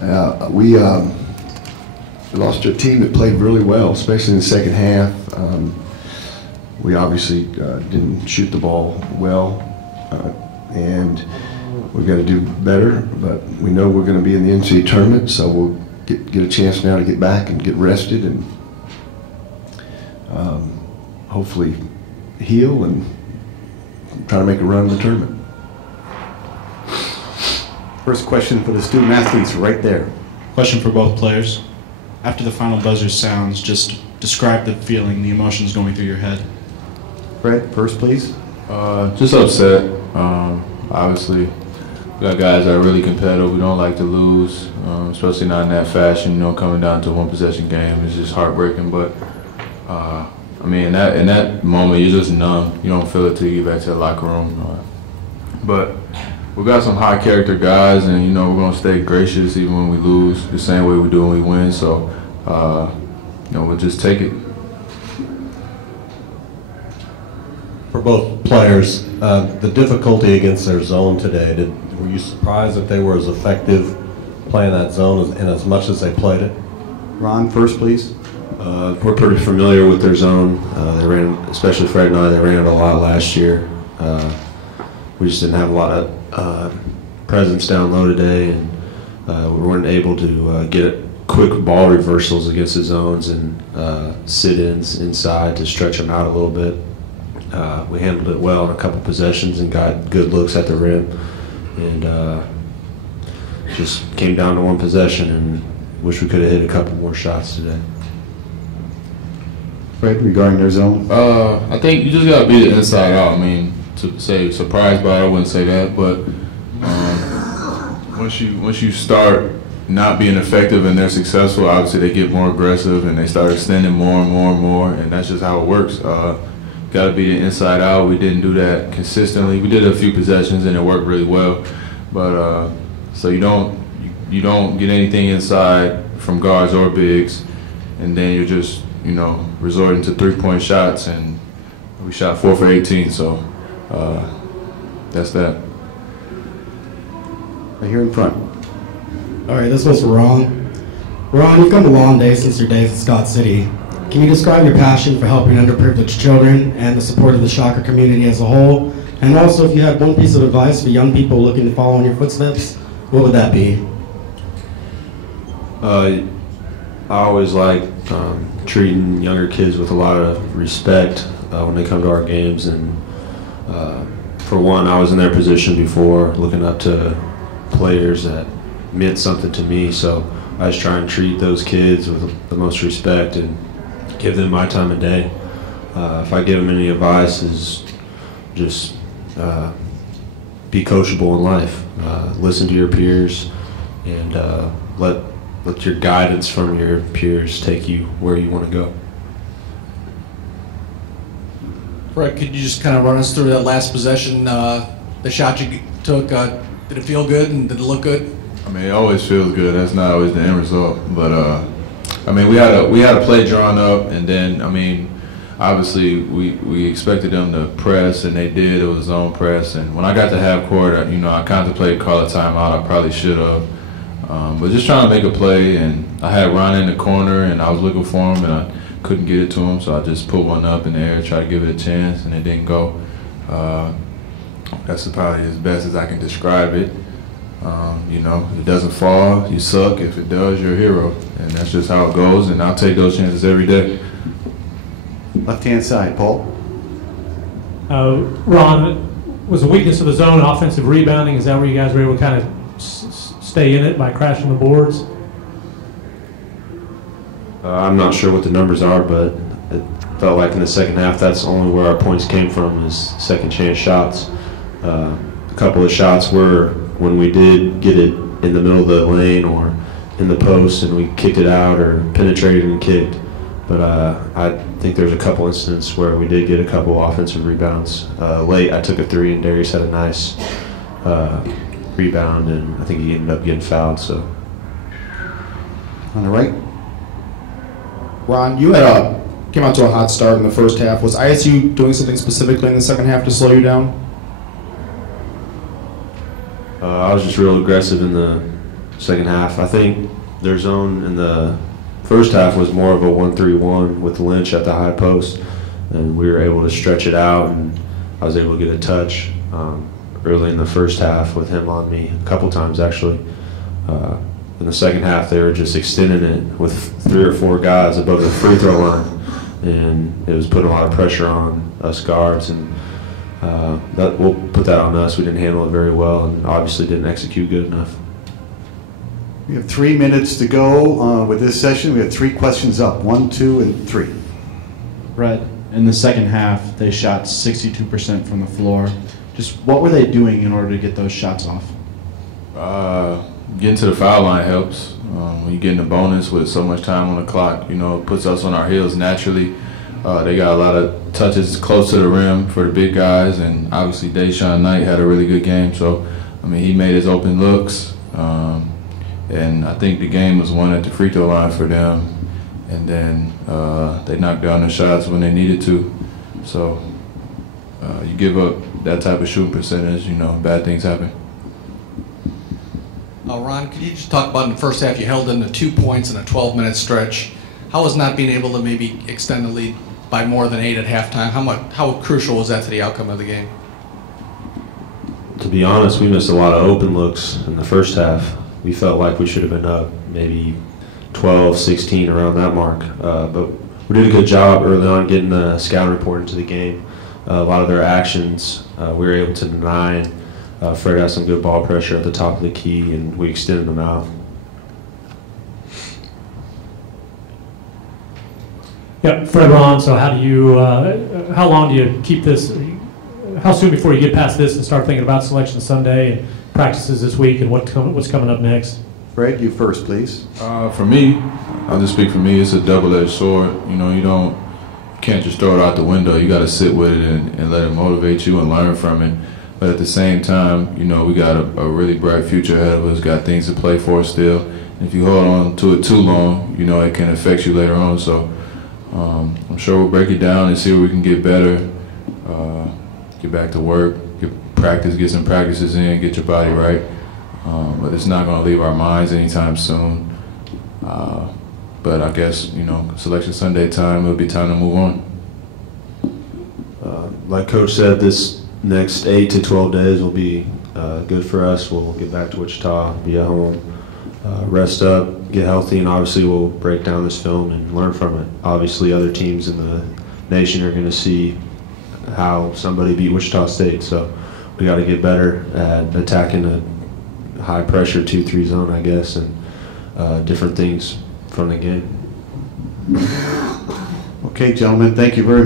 We lost to a team that played really well, especially in the second half. We obviously didn't shoot the ball well, and we've got to do better, but we know we're going to be in the NCAA tournament, so we'll get a chance now to get back and get rested and hopefully heal and try to make a run in the tournament. First question for the student athletes right there. Question for both players. After the final buzzer sounds, just describe the feeling, the emotions going through your head. Fred, first please. Just upset. Obviously, we got guys that are really competitive. We don't like to lose, especially not in that fashion. You know, coming down to a one-possession game is just heartbreaking. But I mean, in that moment, you're just numb. You don't feel it till you get back to the locker room. But we got some high-character guys, and you know we're gonna stay gracious even when we lose, the same way we do when we win. So, you know, we'll just take it. For both players, the difficulty against their zone today, were you surprised that they were as effective playing that zone and as much as they played it? Ron, first please. We're pretty familiar with their zone. They ran, especially Fred and I, they ran it a lot last year. We just didn't have a lot of presence down low today, and we weren't able to get quick ball reversals against the zones and sit-ins inside to stretch them out a little bit. We handled it well in a couple possessions and got good looks at the rim, and just came down to one possession and wish we could have hit a couple more shots today. Fred, regarding their zone? I think you just gotta beat it inside out. I mean, to say surprised by it, I wouldn't say that, but once you start not being effective and they're successful, obviously they get more aggressive and they start extending more and more and more, and that's just how it works. Got to beat it inside out. We didn't do that consistently. We did a few possessions and it worked really well, but so you don't get anything inside from guards or bigs, and then you're just resorting to 3-point shots, and we shot 4 for 18. So that's that. Right here in front. All right, this one's for Ron. Ron, you've come a long day since your days in Scott City. Can you describe your passion for helping underprivileged children and the support of the Shocker community as a whole? And also, if you had one piece of advice for young people looking to follow in your footsteps, what would that be? I always like treating younger kids with a lot of respect when they come to our games. And for one, I was in their position before, looking up to players that meant something to me. So I just try and treat those kids with the most respect and give them my time of day. If I give them any advice, is just be coachable in life. Listen to your peers, and let your guidance from your peers take you where you want to go. Fred, could you just kind of run us through that last possession, the shot you took? Did it feel good and did it look good? I mean, it always feels good. That's not always the end result, but I mean, we had a play drawn up, and then I mean, obviously we expected them to press, and they did. It was zone press, and when I got to half court, I contemplated call a timeout. I probably should have, but just trying to make a play, and I had Ron in the corner, and I was looking for him, and I couldn't get it to him, so I just put one up in the air, tried to give it a chance, and it didn't go. That's probably as best as I can describe it. If it doesn't fall, you suck. If it does, you're a hero. And that's just how it goes, and I'll take those chances every day. Left-hand side, Paul. Ron, was the weakness of the zone offensive rebounding? Is that where you guys were able to kind of stay in it by crashing the boards? I'm not sure what the numbers are, but it felt like in the second half that's only where our points came from, is second chance shots. A couple of shots were when we did get it in the middle of the lane or in the post and we kicked it out or penetrated and kicked. But I think there's a couple incidents where we did get a couple offensive rebounds. Late, I took a 3 and Darius had a nice rebound, and I think he ended up getting fouled. So on the right. Ron, you came out to a hot start in the first half. Was ISU doing something specifically in the second half to slow you down? I was just real aggressive in the second half. I think their zone in the first half was more of a 1-3-1 with Lynch at the high post, and we were able to stretch it out, and I was able to get a touch early in the first half with him on me a couple times actually. In the second half, they were just extending it with 3 or 4 guys above the free throw line, and it was putting a lot of pressure on us guards, and we'll put that on us. We didn't handle it very well, and obviously didn't execute good enough. We have 3 minutes to go with this session. We have 3 questions up, 1, 2, and 3. Red, in the second half, they shot 62% from the floor. Just what were they doing in order to get those shots off? Getting to the foul line helps. When you're getting a bonus with so much time on the clock, you know, it puts us on our heels naturally. They got a lot of touches close to the rim for the big guys, and obviously Deshaun Knight had a really good game. So, I mean, he made his open looks, and I think the game was won at the free throw line for them. And then they knocked down the shots when they needed to. So you give up that type of shooting percentage, you know, bad things happen. Ron, could you just talk about in the first half you held them to 2 points in a 12-minute stretch. How was not being able to maybe extend the lead by more than 8 at halftime? How crucial was that to the outcome of the game? To be honest, we missed a lot of open looks in the first half. We felt like we should have been up maybe 12, 16, around that mark. But we did a good job early on getting the scout report into the game. A lot of their actions we were able to deny. Fred had some good ball pressure at the top of the key, and we extended them out. Yeah, Fred, Ron, so how do you, how long do you keep this, how soon before you get past this and start thinking about Selection Sunday and practices this week and what's coming up next? Fred, you first, please. For me, I'll just speak for me, it's a double-edged sword. You know, you can't just throw it out the window. You got to sit with it and let it motivate you and learn from it. But at the same time, you know, we got a really bright future ahead of us, got things to play for still. And if you hold on to it too long, you know, it can affect you later on. So I'm sure we'll break it down and see where we can get better, get back to work, get some practices in, get your body right. But it's not going to leave our minds anytime soon. But I guess, you know, Selection Sunday time, it'll be time to move on. Like Coach said, this next 8 to 12 days will be good for us. We'll get back to Wichita, be at home, rest up, get healthy, and obviously we'll break down this film and learn from it. Obviously other teams in the nation are going to see how somebody beat Wichita State, so we got to get better at attacking a high pressure 2-3 zone, I guess, and different things from the game. Okay, gentlemen, thank you very much.